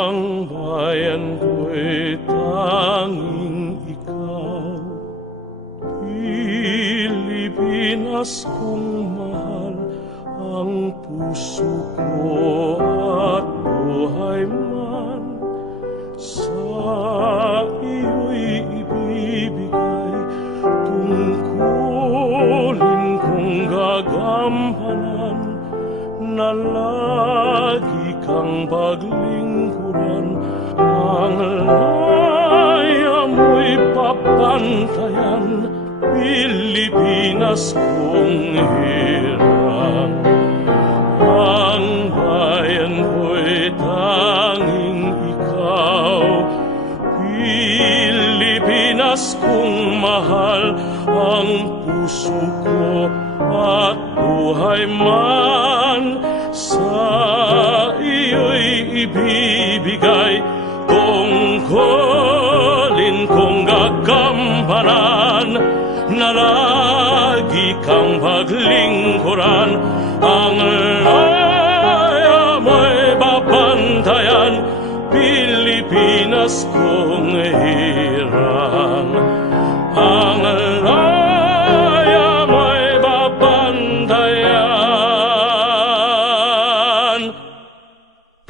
Ang bayan ko'y tanging ikaw, Pilipinas kong mahal, ang puso ko at buhay man sa iyo'y ibibigay. Tungkulin kong gagampanan na lagi kang paglingkuran, ang laya mo'y papantayan, Pilipinas kong hirang. Ang bayan ko'y tanging ikaw, Pilipinas kong mahal, ang puso ko at buhay man sa iyo'y ibibigay. Tungkulin kong gagampanan na lagi kang paglingkuran, ang laya mo'y babantayan, Pilipinas kong hirang. Ang